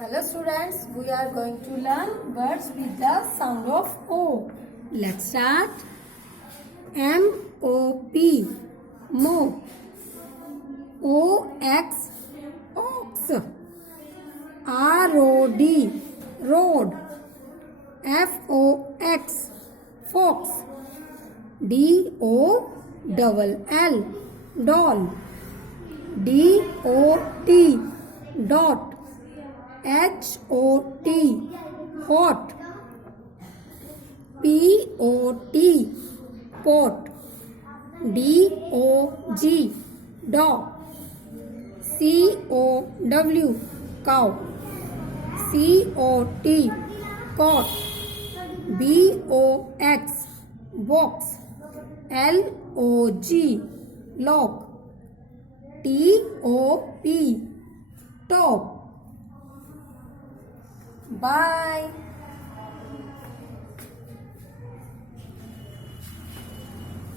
Hello students, we are going to learn words with the sound of O. Let's start. M-O-P, mop. O-X, ox. R-O-D, road. F-O-X, fox. D-O-double-L, doll. D-O-T, dot. H-O-T, hot. P-O-T, pot. D-O-G, dog. C-O-W, cow. C-O-T, cot. B-O-X, box. L-O-G, lock. T-O-P, top. Bye.